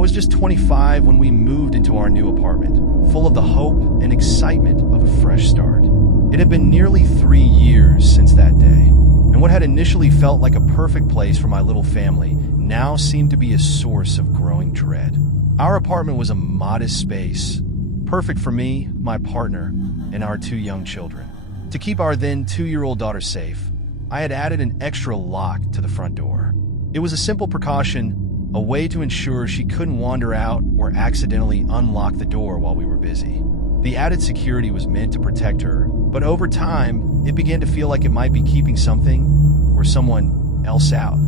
was just 25 when we moved into our new apartment, full of the hope and excitement of a fresh start. It had been nearly 3 years since that day, and what had initially felt like a perfect place for my little family now seemed to be a source of growing dread. Our apartment was a modest space, perfect for me, my partner, and our 2 young children. To keep our then 2-year-old daughter safe, I had added an extra lock to the front door. It was a simple precaution, a way to ensure she couldn't wander out or accidentally unlock the door while we were busy. The added security was meant to protect her, but over time, it began to feel like it might be keeping something or someone else out.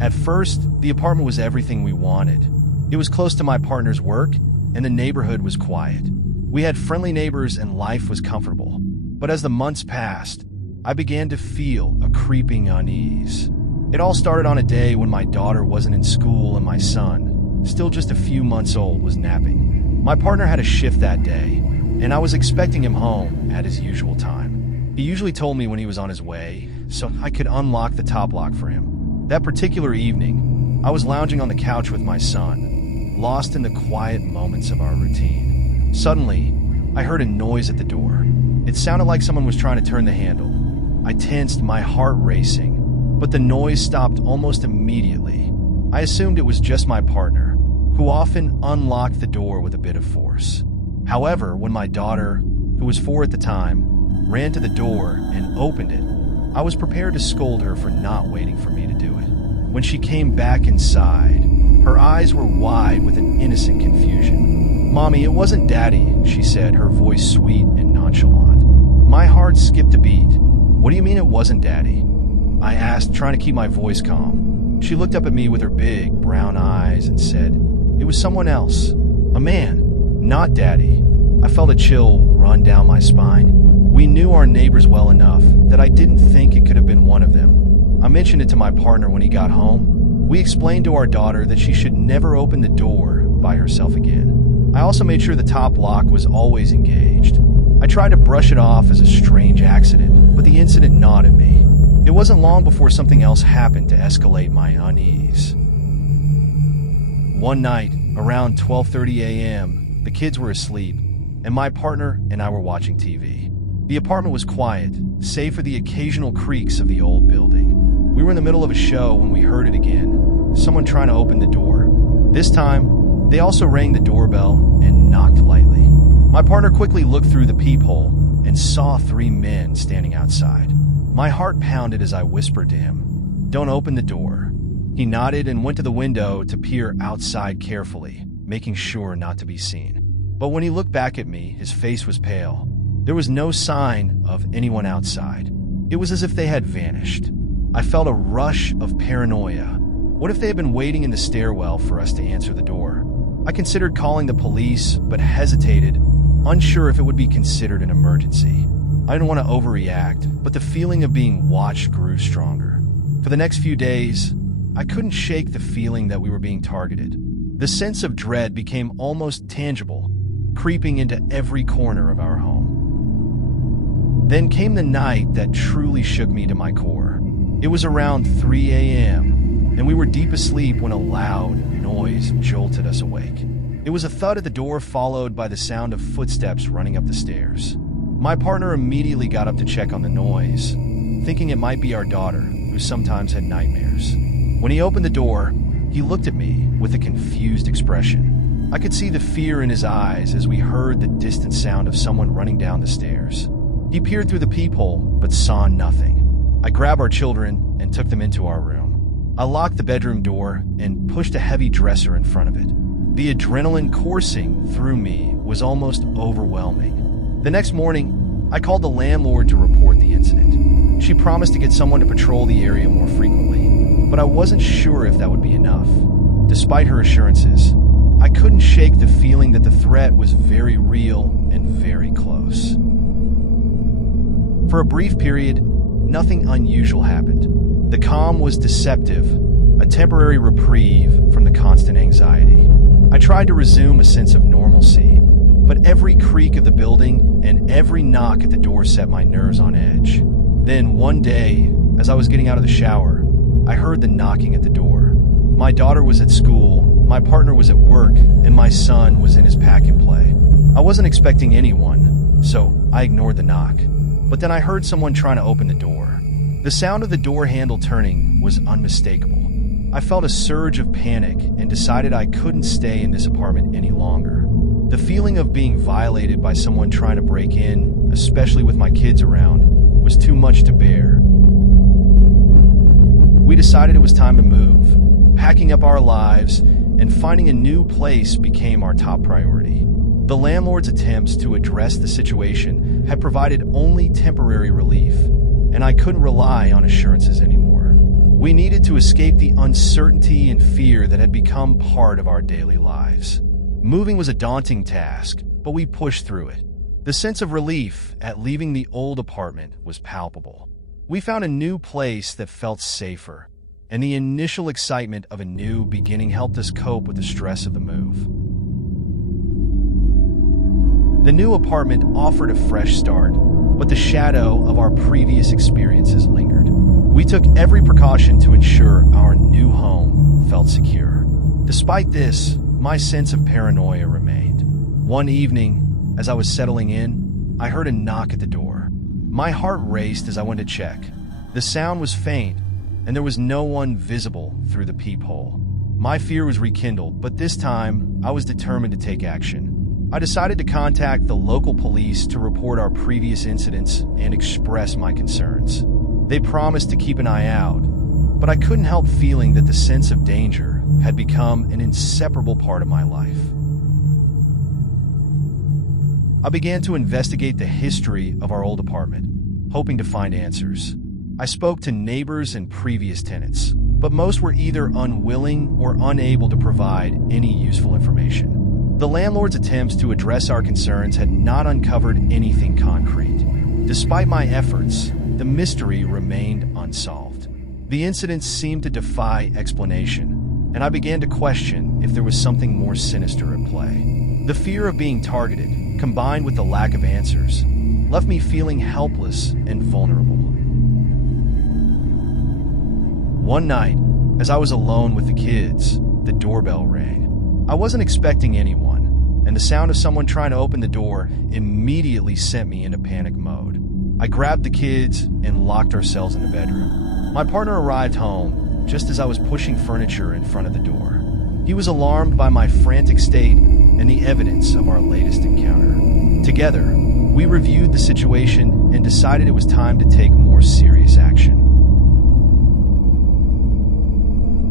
At first, the apartment was everything we wanted. It was close to my partner's work, and the neighborhood was quiet. We had friendly neighbors and life was comfortable. But as the months passed, I began to feel a creeping unease. It all started on a day when my daughter wasn't in school and my son, still just a few months old, was napping. My partner had a shift that day, and I was expecting him home at his usual time. He usually told me when he was on his way, so I could unlock the top lock for him. That particular evening, I was lounging on the couch with my son, lost in the quiet moments of our routine. Suddenly, I heard a noise at the door. It sounded like someone was trying to turn the handle. I tensed, my heart racing, but the noise stopped almost immediately. I assumed it was just my partner, who often unlocked the door with a bit of force. However, when my daughter, who was 4 at the time, ran to the door and opened it, I was prepared to scold her for not waiting for me to do it. When she came back inside, her eyes were wide with an innocent confusion. "Mommy, it wasn't Daddy," she said, her voice sweet and nonchalant. My heart skipped a beat. "What do you mean it wasn't Daddy?" I asked, trying to keep my voice calm. She looked up at me with her big, brown eyes and said, "It was someone else. A man. Not Daddy." I felt a chill run down my spine. We knew our neighbors well enough that I didn't think it could have been one of them. I mentioned it to my partner when he got home. We explained to our daughter that she should never open the door by herself again. I also made sure the top lock was always engaged. I tried to brush it off as a strange accident, but the incident gnawed at me. It wasn't long before something else happened to escalate my unease. One night, around 12:30 a.m., the kids were asleep, and my partner and I were watching TV. The apartment was quiet, save for the occasional creaks of the old building. We were in the middle of a show when we heard it again, someone trying to open the door. This time, they also rang the doorbell and knocked lightly. My partner quickly looked through the peephole and saw 3 men standing outside. My heart pounded as I whispered to him, "Don't open the door." He nodded and went to the window to peer outside carefully, making sure not to be seen. But when he looked back at me, his face was pale. There was no sign of anyone outside. It was as if they had vanished. I felt a rush of paranoia. What if they had been waiting in the stairwell for us to answer the door? I considered calling the police, but hesitated, unsure if it would be considered an emergency. I didn't want to overreact, but the feeling of being watched grew stronger. For the next few days, I couldn't shake the feeling that we were being targeted. The sense of dread became almost tangible, creeping into every corner of our home. Then came the night that truly shook me to my core. It was around 3 a.m., and we were deep asleep when a loud noise jolted us awake. It was a thud at the door followed by the sound of footsteps running up the stairs. My partner immediately got up to check on the noise, thinking it might be our daughter, who sometimes had nightmares. When he opened the door, he looked at me with a confused expression. I could see the fear in his eyes as we heard the distant sound of someone running down the stairs. He peered through the peephole, but saw nothing. I grabbed our children and took them into our room. I locked the bedroom door and pushed a heavy dresser in front of it. The adrenaline coursing through me was almost overwhelming. The next morning, I called the landlord to report the incident. She promised to get someone to patrol the area more frequently, but I wasn't sure if that would be enough. Despite her assurances, I couldn't shake the feeling that the threat was very real and very close. For a brief period, nothing unusual happened. The calm was deceptive, a temporary reprieve from the constant anxiety. I tried to resume a sense of normalcy, but every creak of the building and every knock at the door set my nerves on edge. Then one day, as I was getting out of the shower, I heard the knocking at the door. My daughter was at school, My partner was at work, and my son was in his pack-and-play. I wasn't expecting anyone, so I ignored the knock. But then I heard someone trying to open the door. The sound of the door handle turning was unmistakable. I felt a surge of panic and decided I couldn't stay in this apartment any longer. The feeling of being violated by someone trying to break in, especially with my kids around, was too much to bear. We decided it was time to move. Packing up our lives and finding a new place became our top priority. The landlord's attempts to address the situation had provided only temporary relief, and I couldn't rely on assurances anymore. We needed to escape the uncertainty and fear that had become part of our daily lives. Moving was a daunting task, but we pushed through it. The sense of relief at leaving the old apartment was palpable. We found a new place that felt safer, and the initial excitement of a new beginning helped us cope with the stress of the move. The new apartment offered a fresh start, but the shadow of our previous experiences lingered. We took every precaution to ensure our new home felt secure. Despite this, my sense of paranoia remained. One evening, as I was settling in, I heard a knock at the door. My heart raced as I went to check. The sound was faint, and there was no one visible through the peephole. My fear was rekindled, but this time, I was determined to take action. I decided to contact the local police to report our previous incidents and express my concerns. They promised to keep an eye out, but I couldn't help feeling that the sense of danger had become an inseparable part of my life. I began to investigate the history of our old apartment, hoping to find answers. I spoke to neighbors and previous tenants, but most were either unwilling or unable to provide any useful information. The landlord's attempts to address our concerns had not uncovered anything concrete. Despite my efforts, the mystery remained unsolved. The incidents seemed to defy explanation, and I began to question if there was something more sinister at play. The fear of being targeted, combined with the lack of answers, left me feeling helpless and vulnerable. One night, as I was alone with the kids, the doorbell rang. I wasn't expecting anyone, and the sound of someone trying to open the door immediately sent me into panic mode. I grabbed the kids and locked ourselves in the bedroom. My partner arrived home just as I was pushing furniture in front of the door. He was alarmed by my frantic state and the evidence of our latest encounter. Together, we reviewed the situation and decided it was time to take more serious action.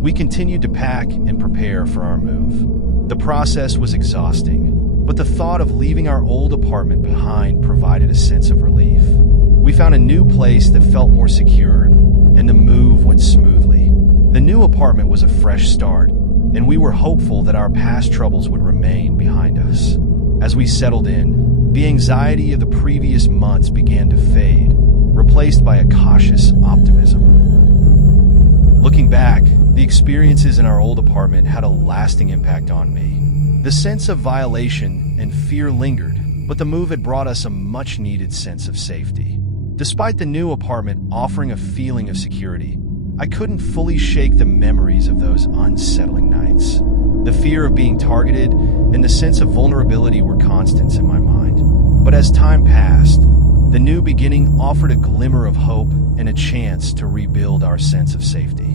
We continued to pack and prepare for our move. The process was exhausting, but the thought of leaving our old apartment behind provided a sense of relief. We found a new place that felt more secure, and the move went smoothly. The new apartment was a fresh start, and we were hopeful that our past troubles would remain behind us. As we settled in, the anxiety of the previous months began to fade, replaced by a cautious optimism. Looking back, the experiences in our old apartment had a lasting impact on me. The sense of violation and fear lingered, but the move had brought us a much-needed sense of safety. Despite the new apartment offering a feeling of security, I couldn't fully shake the memories of those unsettling nights. The fear of being targeted and the sense of vulnerability were constants in my mind. But as time passed, the new beginning offered a glimmer of hope and a chance to rebuild our sense of safety.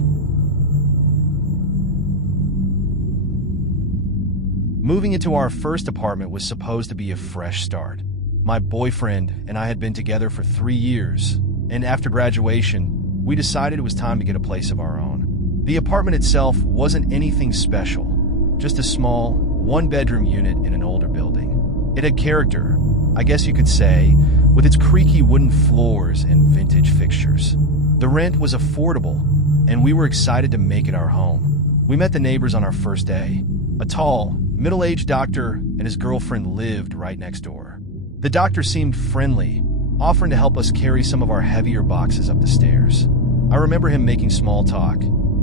Moving into our first apartment was supposed to be a fresh start. My boyfriend and I had been together for 3 years, and after graduation, we decided it was time to get a place of our own. The apartment itself wasn't anything special, just a small, one-bedroom unit in an older building. It had character, I guess you could say, with its creaky wooden floors and vintage fixtures. The rent was affordable, and we were excited to make it our home. We met the neighbors on our first day. A tall, middle-aged doctor and his girlfriend lived right next door. The doctor seemed friendly, offering to help us carry some of our heavier boxes up the stairs. I remember him making small talk,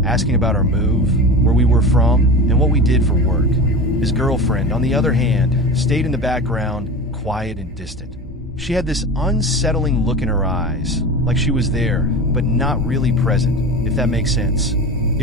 asking about our move, where we were from, and what we did for work. His girlfriend, on the other hand, stayed in the background, quiet and distant. She had this unsettling look in her eyes, like she was there, but not really present, if that makes sense.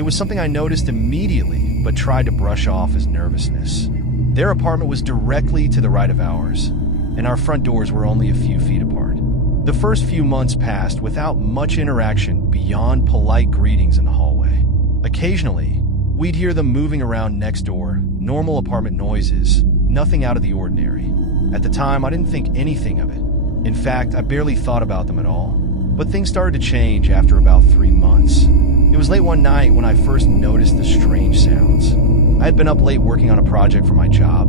It was something I noticed immediately, but tried to brush off as nervousness. Their apartment was directly to the right of ours, and our front doors were only a few feet apart. The first few months passed without much interaction beyond polite greetings in the hallway. Occasionally, we'd hear them moving around next door, normal apartment noises, nothing out of the ordinary. At the time, I didn't think anything of it. In fact, I barely thought about them at all. But things started to change after about 3 months. It was late one night when I first noticed the strange sounds. I had been up late working on a project for my job,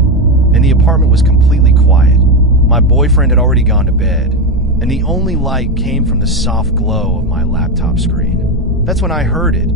and the apartment was completely quiet. My boyfriend had already gone to bed, and the only light came from the soft glow of my laptop screen. That's when I heard it,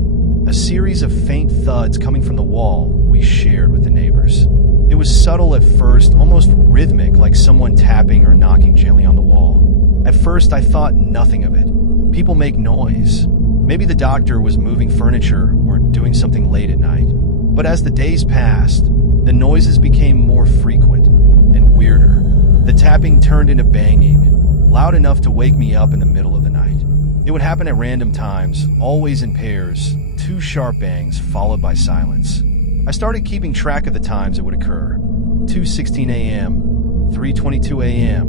a series of faint thuds coming from the wall we shared with the neighbors. It was subtle at first, almost rhythmic, like someone tapping or knocking gently on the wall. At first, I thought nothing of it. People make noise. Maybe the doctor was moving furniture or doing something late at night. But as the days passed, the noises became more frequent and weirder. The tapping turned into banging, loud enough to wake me up in the middle of the night. It would happen at random times, always in pairs, 2 sharp bangs followed by silence. I started keeping track of the times it would occur. 2:16 a.m., 3:22 a.m.,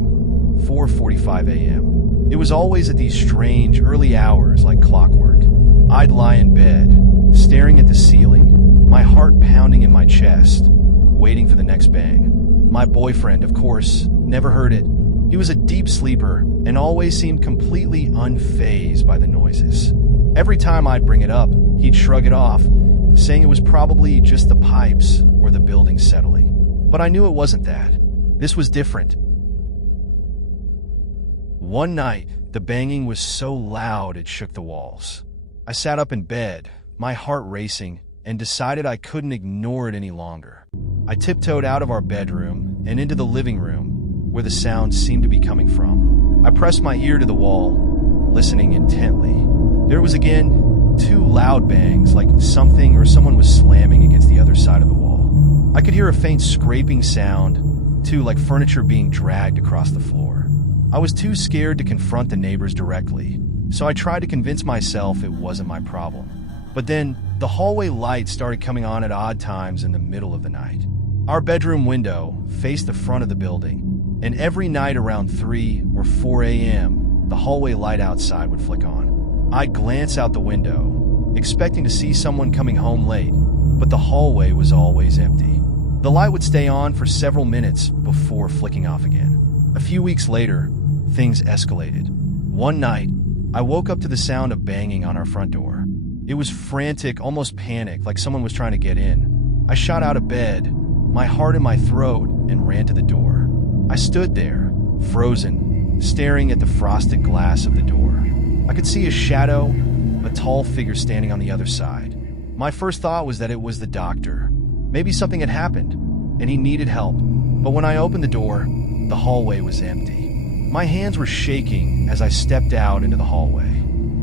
4:45 a.m. It was always at these strange early hours like clockwork. I'd lie in bed, staring at the ceiling, my heart pounding in my chest, waiting for the next bang. My boyfriend, of course, never heard it. He was a deep sleeper and always seemed completely unfazed by the noises. Every time I'd bring it up, he'd shrug it off, saying it was probably just the pipes or the building settling. But I knew it wasn't that. This was different. One night, the banging was so loud it shook the walls. I sat up in bed, my heart racing, and decided I couldn't ignore it any longer. I tiptoed out of our bedroom and into the living room, where the sound seemed to be coming from. I pressed my ear to the wall, listening intently. There was again 2 loud bangs, like something or someone was slamming against the other side of the wall. I could hear a faint scraping sound, too, like furniture being dragged across the floor. I was too scared to confront the neighbors directly, so I tried to convince myself it wasn't my problem. But then, the hallway lights started coming on at odd times in the middle of the night. Our bedroom window faced the front of the building, and every night around 3 or 4 a.m., the hallway light outside would flick on. I'd glance out the window, expecting to see someone coming home late, but the hallway was always empty. The light would stay on for several minutes before flicking off again. A few weeks later, things escalated. One night, I woke up to the sound of banging on our front door. It was frantic, almost panic, like someone was trying to get in. I shot out of bed, my heart in my throat, and ran to the door. I stood there, frozen, staring at the frosted glass of the door. I could see a shadow, a tall figure standing on the other side. My first thought was that it was the doctor. Maybe something had happened, and he needed help. But when I opened the door, the hallway was empty. My hands were shaking as I stepped out into the hallway.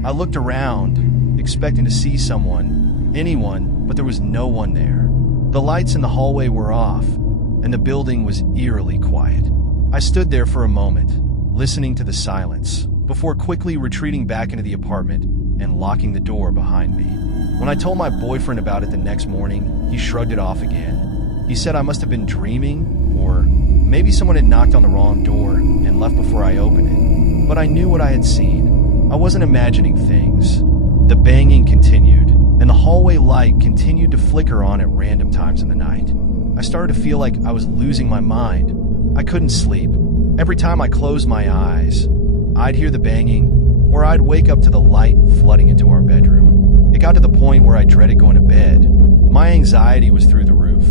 I looked around, expecting to see someone, anyone, but there was no one there. The lights in the hallway were off, and the building was eerily quiet. I stood there for a moment, listening to the silence, before quickly retreating back into the apartment and locking the door behind me. When I told my boyfriend about it the next morning, he shrugged it off again. He said I must have been dreaming, or maybe someone had knocked on the wrong door and left before I opened it. But I knew what I had seen. I wasn't imagining things. The banging continued, and the hallway light continued to flicker on at random times in the night. I started to feel like I was losing my mind. I couldn't sleep. Every time I closed my eyes, I'd hear the banging, or I'd wake up to the light flooding into our bedroom. It got to the point where I dreaded going to bed. My anxiety was through the roof,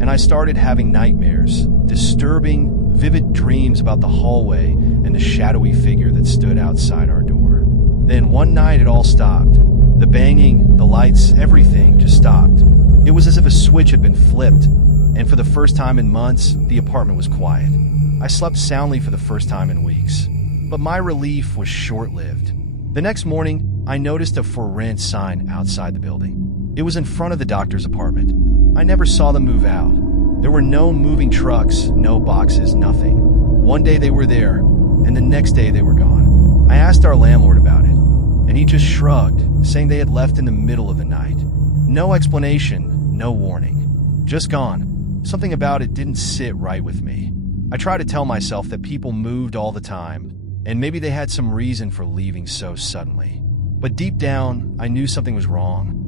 and I started having nightmares, disturbing, vivid dreams about the hallway and the shadowy figure that stood outside our door. Then one night it all stopped. The banging, the lights, everything just stopped. It was as if a switch had been flipped, and for the first time in months, the apartment was quiet. I slept soundly for the first time in weeks, but my relief was short-lived. The next morning, I noticed a for rent sign outside the building. It was in front of the doctor's apartment. I never saw them move out. There were no moving trucks, no boxes, nothing. One day they were there, and the next day they were gone. I asked our landlord about it. and he just shrugged, saying they had left in the middle of the night. No explanation, no warning. Just gone. Something about it didn't sit right with me. I tried to tell myself that people moved all the time, and maybe they had some reason for leaving so suddenly. But deep down, I knew something was wrong.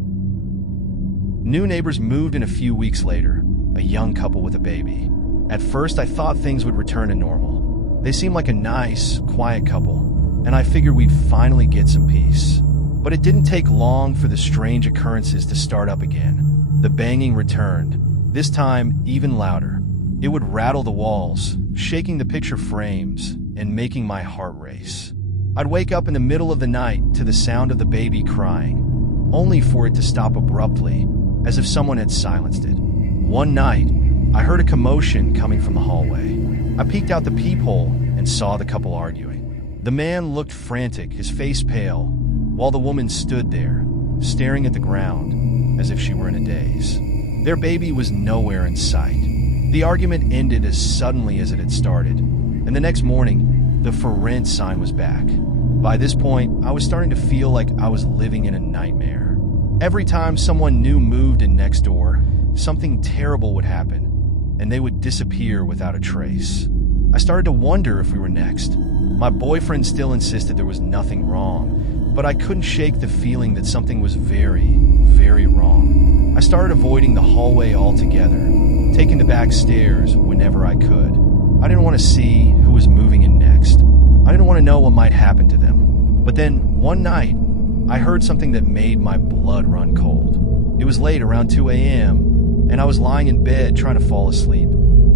New neighbors moved in a few weeks later, a young couple with a baby. At first, I thought things would return to normal. They seemed like a nice, quiet couple, and I figured we'd finally get some peace. But it didn't take long for the strange occurrences to start up again. The banging returned, this time even louder. It would rattle the walls, shaking the picture frames, and making my heart race. I'd wake up in the middle of the night to the sound of the baby crying, only for it to stop abruptly, as if someone had silenced it. One night, I heard a commotion coming from the hallway. I peeked out the peephole and saw the couple arguing. The man looked frantic, his face pale, while the woman stood there, staring at the ground, as if she were in a daze. Their baby was nowhere in sight. The argument ended as suddenly as it had started, and the next morning, the for rent sign was back. By this point, I was starting to feel like I was living in a nightmare. Every time someone new moved in next door, something terrible would happen, and they would disappear without a trace. I started to wonder if we were next. My boyfriend still insisted there was nothing wrong, but I couldn't shake the feeling that something was very, very wrong. I started avoiding the hallway altogether, taking the back stairs whenever I could. I didn't want to see who was moving in next. I didn't want to know what might happen to them. But then, one night, I heard something that made my blood run cold. It was late, around 2 a.m., and I was lying in bed trying to fall asleep.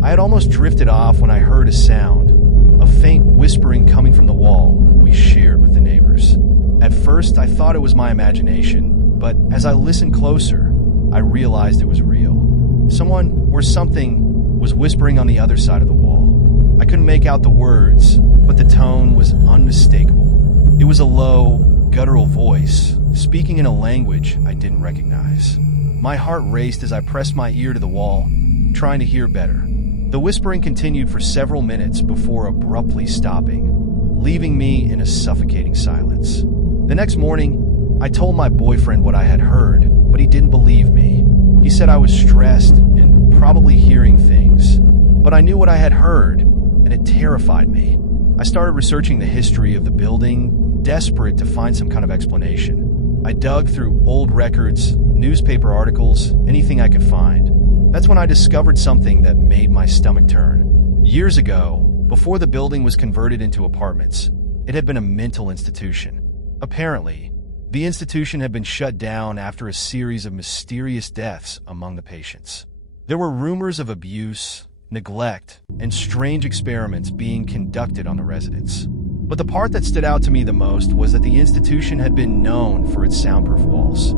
I had almost drifted off when I heard a sound, a faint whispering coming from the wall we shared with the neighbors. At first, I thought it was my imagination, but as I listened closer, I realized it was real. Someone or something was whispering on the other side of the wall. I couldn't make out the words, but the tone was unmistakable. It was a low, guttural voice, speaking in a language I didn't recognize. My heart raced as I pressed my ear to the wall, trying to hear better. The whispering continued for several minutes before abruptly stopping, leaving me in a suffocating silence. The next morning, I told my boyfriend what I had heard, but he didn't believe me. He said I was stressed and probably hearing things, but I knew what I had heard, and it terrified me. I started researching the history of the building, desperate to find some kind of explanation. I dug through old records, newspaper articles, anything I could find. That's when I discovered something that made my stomach turn. Years ago, before the building was converted into apartments, it had been a mental institution. Apparently, the institution had been shut down after a series of mysterious deaths among the patients. There were rumors of abuse, neglect, and strange experiments being conducted on the residents. But the part that stood out to me the most was that the institution had been known for its soundproof walls,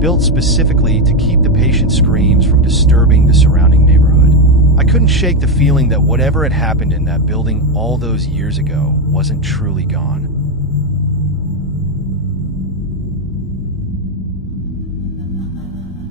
built specifically to keep the patient's screams from disturbing the surrounding neighborhood. I couldn't shake the feeling that whatever had happened in that building all those years ago wasn't truly gone.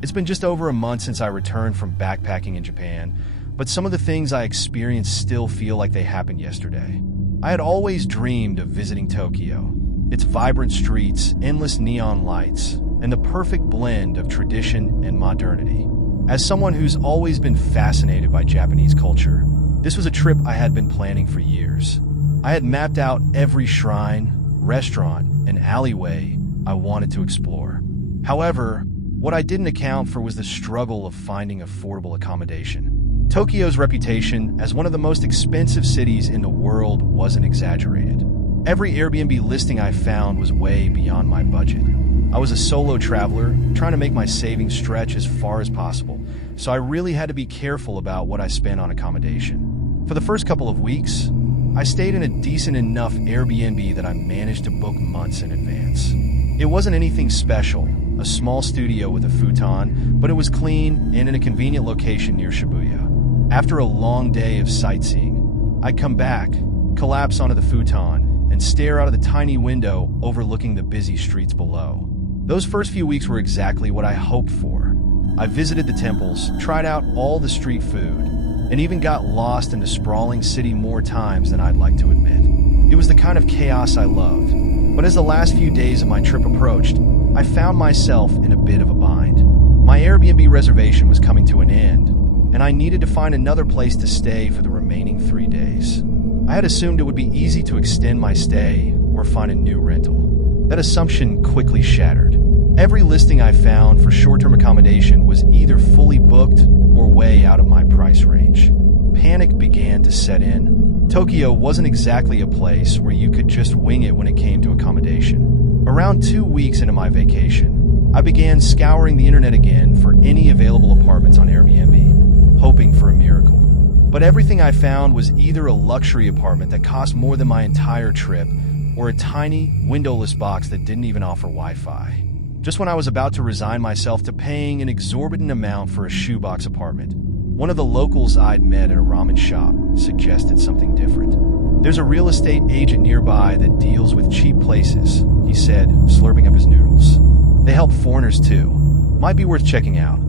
It's been just over a month since I returned from backpacking in Japan, but some of the things I experienced still feel like they happened yesterday. I had always dreamed of visiting Tokyo, its vibrant streets, endless neon lights, and the perfect blend of tradition and modernity. As someone who's always been fascinated by Japanese culture, this was a trip I had been planning for years. I had mapped out every shrine, restaurant, and alleyway I wanted to explore. However, what I didn't account for was the struggle of finding affordable accommodation. Tokyo's reputation as one of the most expensive cities in the world wasn't exaggerated. Every Airbnb listing I found was way beyond my budget. I was a solo traveler, trying to make my savings stretch as far as possible, so I really had to be careful about what I spent on accommodation. For the first couple of weeks, I stayed in a decent enough Airbnb that I managed to book months in advance. It wasn't anything special, a small studio with a futon, but it was clean and in a convenient location near Shibuya. After a long day of sightseeing, I'd come back, collapse onto the futon, and stare out of the tiny window overlooking the busy streets below. Those first few weeks were exactly what I hoped for. I visited the temples, tried out all the street food, and even got lost in the sprawling city more times than I'd like to admit. It was the kind of chaos I loved. But as the last few days of my trip approached, I found myself in a bit of a bind. My Airbnb reservation was coming to an end, and I needed to find another place to stay for the remaining 3 days. I had assumed it would be easy to extend my stay or find a new rental. That assumption quickly shattered. Every listing I found for short-term accommodation was either fully booked or way out of my price range. Panic began to set in. Tokyo wasn't exactly a place where you could just wing it when it came to accommodation. Around 2 weeks into my vacation, I began scouring the internet again for any available apartments on Airbnb, hoping for a miracle. But everything I found was either a luxury apartment that cost more than my entire trip, or a tiny, windowless box that didn't even offer Wi-Fi. Just when I was about to resign myself to paying an exorbitant amount for a shoebox apartment, one of the locals I'd met at a ramen shop suggested something different. "There's a real estate agent nearby that deals with cheap places," he said, slurping up his noodles. "They help foreigners too. Might be worth checking out."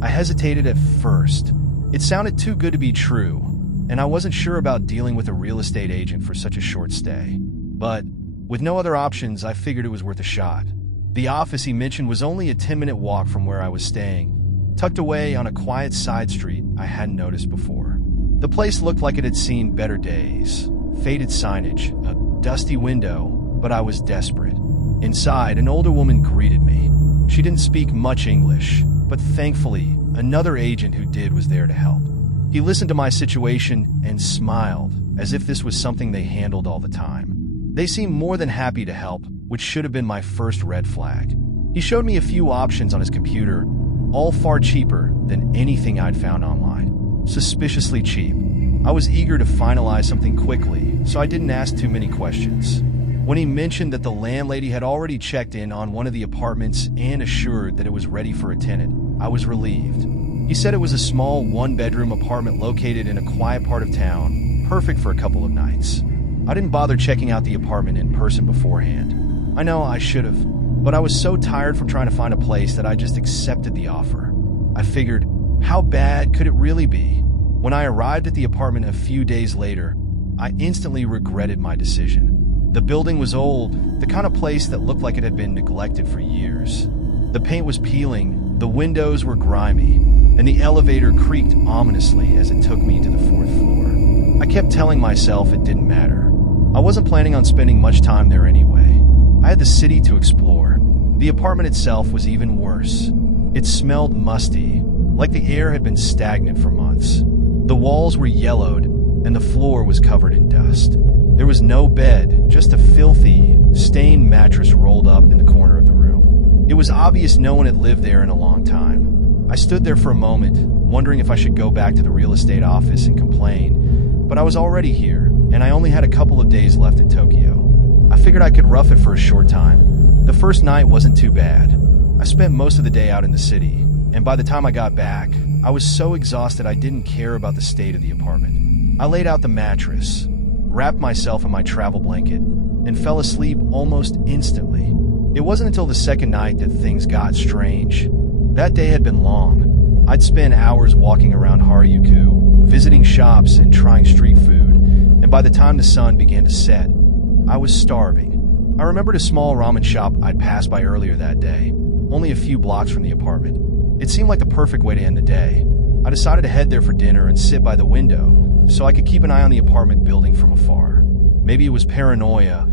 I hesitated at first. It sounded too good to be true, and I wasn't sure about dealing with a real estate agent for such a short stay. But with no other options, I figured it was worth a shot. The office he mentioned was only a 10-minute walk from where I was staying, tucked away on a quiet side street I hadn't noticed before. The place looked like it had seen better days. Faded signage, a dusty window, but I was desperate. Inside, an older woman greeted me. She didn't speak much English, but thankfully, another agent who did was there to help. He listened to my situation and smiled, as if this was something they handled all the time. They seemed more than happy to help, which should have been my first red flag. He showed me a few options on his computer, all far cheaper than anything I'd found online. Suspiciously cheap. I was eager to finalize something quickly, so I didn't ask too many questions. When he mentioned that the landlady had already checked in on one of the apartments and assured that it was ready for a tenant, I was relieved. He said it was a small one-bedroom apartment located in a quiet part of town, perfect for a couple of nights. I didn't bother checking out the apartment in person beforehand. I know I should have, but I was so tired from trying to find a place that I just accepted the offer. I figured, how bad could it really be? When I arrived at the apartment a few days later, I instantly regretted my decision. The building was old, the kind of place that looked like it had been neglected for years. The paint was peeling, the windows were grimy, and the elevator creaked ominously as it took me to the 4th floor. I kept telling myself it didn't matter. I wasn't planning on spending much time there anyway. I had the city to explore. The apartment itself was even worse. It smelled musty, like the air had been stagnant for months. The walls were yellowed, and the floor was covered in dust. There was no bed, just a filthy, stained mattress rolled up in the corner of the room. It was obvious no one had lived there in a long time. I stood there for a moment, wondering if I should go back to the real estate office and complain, but I was already here, and I only had a couple of days left in Tokyo. I figured I could rough it for a short time. The first night wasn't too bad. I spent most of the day out in the city, and by the time I got back, I was so exhausted I didn't care about the state of the apartment. I laid out the mattress, wrapped myself in my travel blanket, and fell asleep almost instantly. It wasn't until the second night that things got strange. That day had been long. I'd spent hours walking around Harajuku, visiting shops and trying street food, and by the time the sun began to set, I was starving. I remembered a small ramen shop I'd passed by earlier that day, only a few blocks from the apartment. It seemed like the perfect way to end the day. I decided to head there for dinner and sit by the window, so I could keep an eye on the apartment building from afar. Maybe it was paranoia,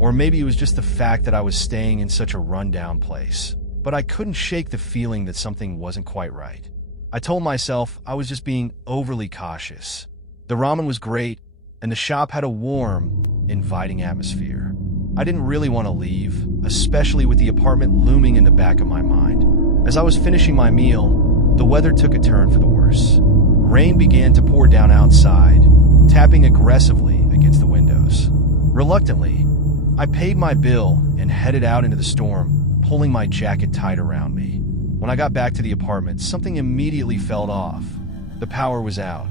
or maybe it was just the fact that I was staying in such a rundown place. But I couldn't shake the feeling that something wasn't quite right. I told myself I was just being overly cautious. The ramen was great, and the shop had a warm, inviting atmosphere. I didn't really want to leave, especially with the apartment looming in the back of my mind. As I was finishing my meal, the weather took a turn for the worse. Rain began to pour down outside, tapping aggressively against the windows. Reluctantly, I paid my bill and headed out into the storm, pulling my jacket tight around me. When I got back to the apartment, something immediately felt off. The power was out.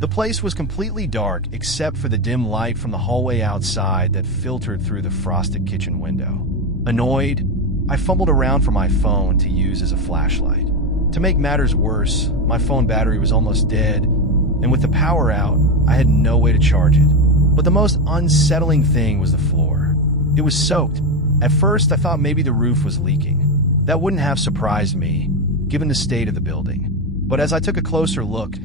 The place was completely dark except for the dim light from the hallway outside that filtered through the frosted kitchen window. Annoyed, I fumbled around for my phone to use as a flashlight. To make matters worse, my phone battery was almost dead, and with the power out, I had no way to charge it. But the most unsettling thing was the floor. It was soaked, At first, I thought maybe the roof was leaking. That wouldn't have surprised me, given the state of the building. But as I took a closer look,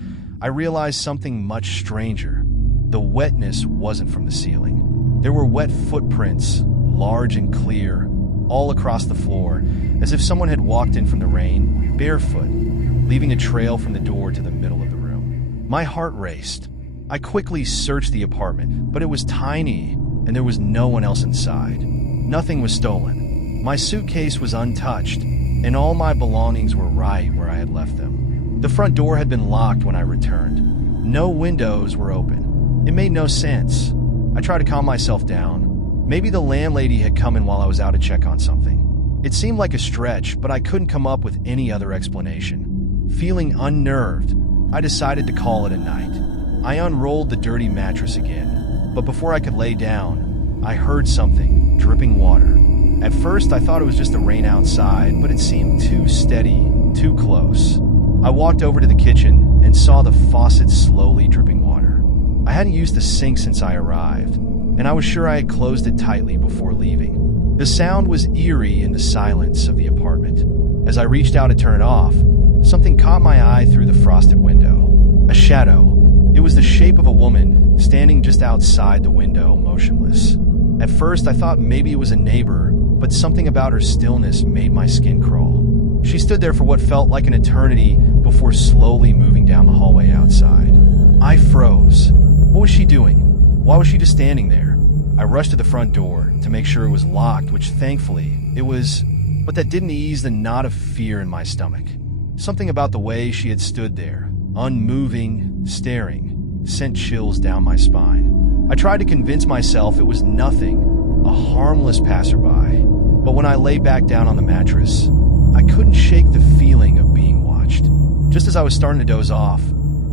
I realized something much stranger. The wetness wasn't from the ceiling. There were wet footprints, large and clear, all across the floor, as if someone had walked in from the rain, barefoot, leaving a trail from the door to the middle of the room. My heart raced. I quickly searched the apartment, but it was tiny, and there was no one else inside. Nothing was stolen. My suitcase was untouched, and all my belongings were right where I had left them. The front door had been locked when I returned. No windows were open. It made no sense. I tried to calm myself down. Maybe the landlady had come in while I was out to check on something. It seemed like a stretch, but I couldn't come up with any other explanation. Feeling unnerved, I decided to call it a night. I unrolled the dirty mattress again, but before I could lay down, I heard something, dripping water. At first, I thought it was just the rain outside, but it seemed too steady, too close. I walked over to the kitchen and saw the faucet slowly dripping water. I hadn't used the sink since I arrived, and I was sure I had closed it tightly before leaving. The sound was eerie in the silence of the apartment. As I reached out to turn it off, something caught my eye through the frosted window. A shadow. It was the shape of a woman, standing just outside the window, motionless. At first, I thought maybe it was a neighbor, but something about her stillness made my skin crawl. She stood there for what felt like an eternity before slowly moving down the hallway outside. I froze. What was she doing? Why was she just standing there? I rushed to the front door to make sure it was locked, which thankfully it was, but that didn't ease the knot of fear in my stomach. Something about the way she had stood there, unmoving, staring, sent chills down my spine. I tried to convince myself it was nothing, a harmless passerby. But when I lay back down on the mattress, I couldn't shake the feeling of being watched. Just as I was starting to doze off,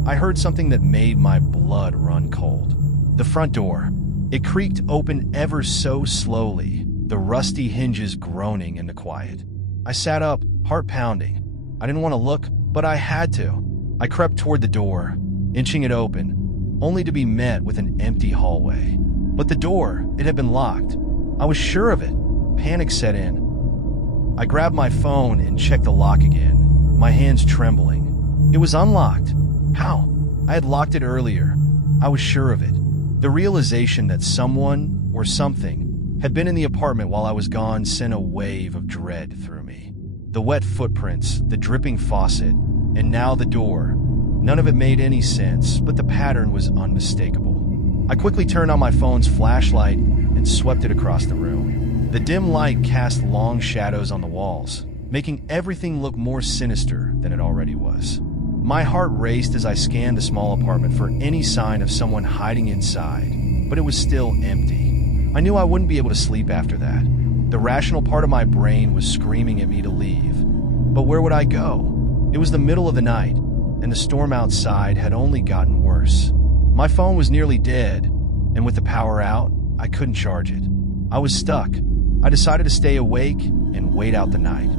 I heard something that made my blood run cold. The front door. It creaked open ever so slowly, the rusty hinges groaning in the quiet. I sat up, heart pounding. I didn't want to look, but I had to. I crept toward the door, inching it open, only to be met with an empty hallway. But the door, it had been locked. I was sure of it. Panic set in. I grabbed my phone and checked the lock again, my hands trembling. It was unlocked. How? I had locked it earlier. I was sure of it. The realization that someone or something had been in the apartment while I was gone sent a wave of dread through me. The wet footprints, the dripping faucet, and now the door. None of it made any sense, but the pattern was unmistakable. I quickly turned on my phone's flashlight and swept it across the room. The dim light cast long shadows on the walls, making everything look more sinister than it already was. My heart raced as I scanned the small apartment for any sign of someone hiding inside, but it was still empty. I knew I wouldn't be able to sleep after that. The rational part of my brain was screaming at me to leave. But where would I go? It was the middle of the night, and the storm outside had only gotten worse. My phone was nearly dead, and with the power out, I couldn't charge it. I was stuck. I decided to stay awake and wait out the night.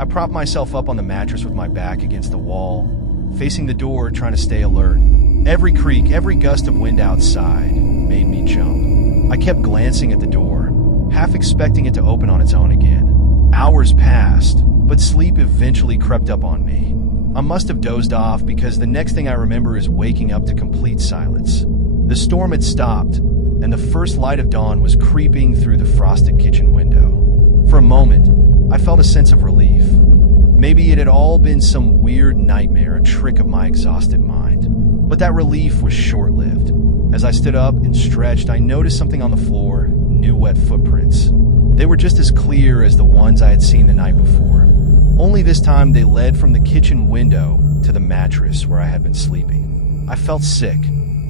I propped myself up on the mattress with my back against the wall, facing the door, trying to stay alert. Every creak, every gust of wind outside made me jump. I kept glancing at the door, half expecting it to open on its own again. Hours passed, but sleep eventually crept up on me. I must have dozed off because the next thing I remember is waking up to complete silence. The storm had stopped, and the first light of dawn was creeping through the frosted kitchen window. For a moment, I felt a sense of relief. Maybe it had all been some weird nightmare, a trick of my exhausted mind. But that relief was short-lived. As I stood up and stretched, I noticed something on the floor, new wet footprints. They were just as clear as the ones I had seen the night before. Only this time they led from the kitchen window to the mattress where I had been sleeping. I felt sick.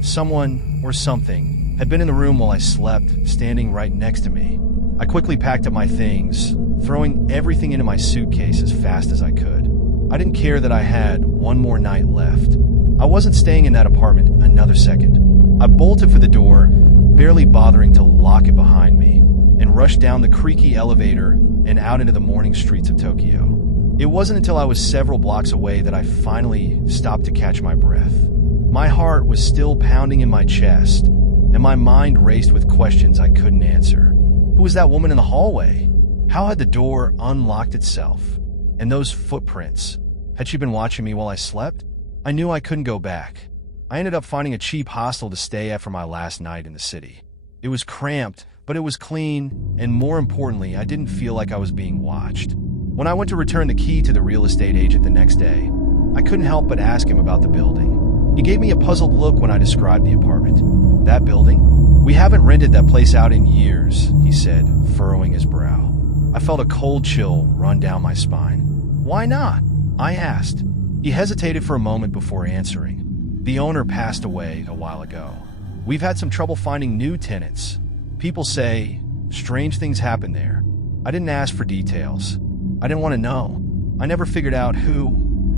Someone, or something, had been in the room while I slept, standing right next to me. I quickly packed up my things, throwing everything into my suitcase as fast as I could. I didn't care that I had one more night left. I wasn't staying in that apartment another second. I bolted for the door, barely bothering to lock it behind me, and rushed down the creaky elevator and out into the morning streets of Tokyo. It wasn't until I was several blocks away that I finally stopped to catch my breath. My heart was still pounding in my chest, and my mind raced with questions I couldn't answer. Who was that woman in the hallway? How had the door unlocked itself? And those footprints, had she been watching me while I slept? I knew I couldn't go back. I ended up finding a cheap hostel to stay at for my last night in the city. It was cramped, but it was clean, and more importantly, I didn't feel like I was being watched. When I went to return the key to the real estate agent the next day, I couldn't help but ask him about the building. He gave me a puzzled look when I described the apartment. That building? We haven't rented that place out in years, he said, furrowing his brow. I felt a cold chill run down my spine. Why not? I asked. He hesitated for a moment before answering. The owner passed away a while ago. We've had some trouble finding new tenants. People say strange things happen there. I didn't ask for details. I didn't want to know. I never figured out who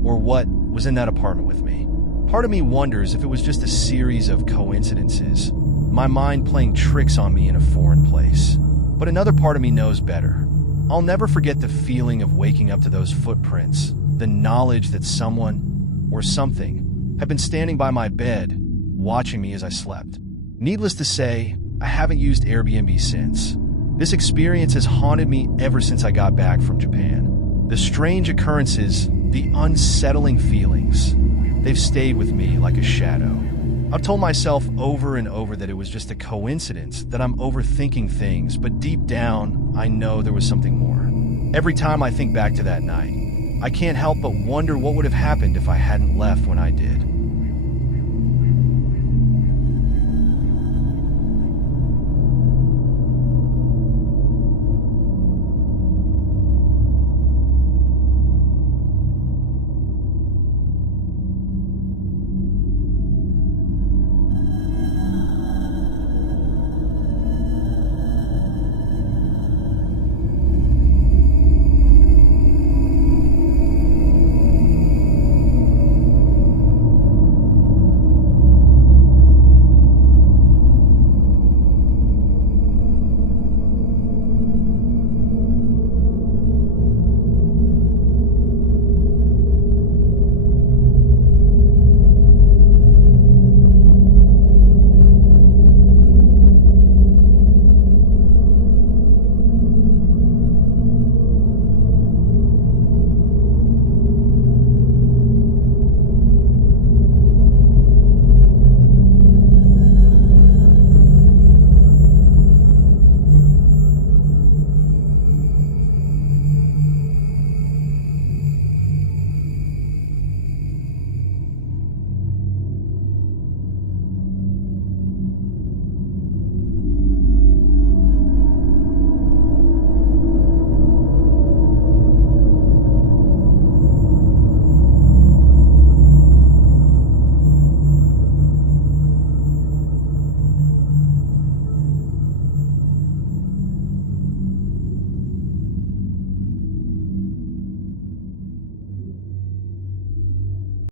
or what was in that apartment with me. Part of me wonders if it was just a series of coincidences, my mind playing tricks on me in a foreign place. But another part of me knows better. I'll never forget the feeling of waking up to those footprints, the knowledge that someone or something had been standing by my bed, watching me as I slept. Needless to say, I haven't used Airbnb since. This experience has haunted me ever since I got back from Japan. The strange occurrences, the unsettling feelings, they've stayed with me like a shadow. I've told myself over and over that it was just a coincidence, that I'm overthinking things, but deep down, I know there was something more. Every time I think back to that night, I can't help but wonder what would have happened if I hadn't left when I did.